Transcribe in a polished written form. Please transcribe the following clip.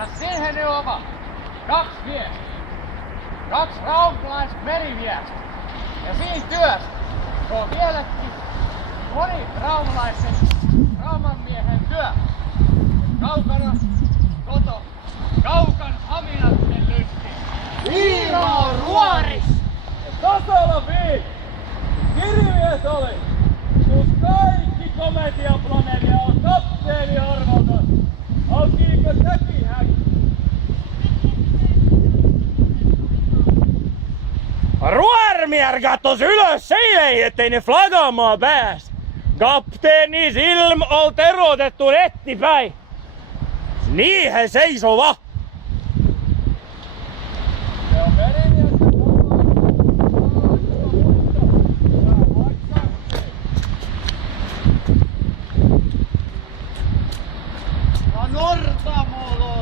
Ja siihen ne ovat 2 miestä. 2 raumalaista merimiestä. Ja siinä työssä se on vieläkin moni raumalaisen raumanmiehen työ. Kaukana kaukan haminatten lysti. Iiro on ruoris! Ja tasalla viik! Kirjamies oli, kus kaikki komediaplaneelia on kapteeni arvolta. Aukiiko säkin häkki? Ruormier kattos ylös seilei, ettei ne flagaamaan pääs. Kapteeni silm on terotettu ettipäin. Niihin seisova. Se on merimies. No Nortamolo